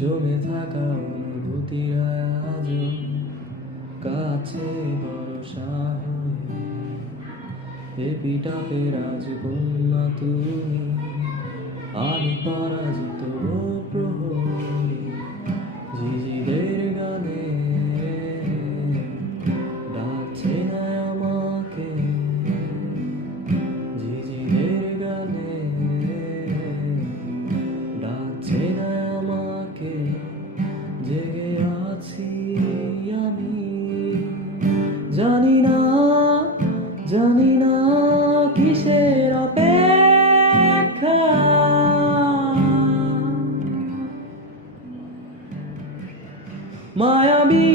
জমে থাকা অনুভূতিরা আজও কাছে ভরসা হয়ে এপিটাপে রাজকন্যা তুমি, আমি পরাজিত প্রহরী। ঝিঝিদের গানে ডাকছে না আমাকে, ঝিঝিদের গানে ডাকছে না আমাকে, জেগে আছি আমি। জানি না, জানি না কিসের অপেক্ষা, মায়াবী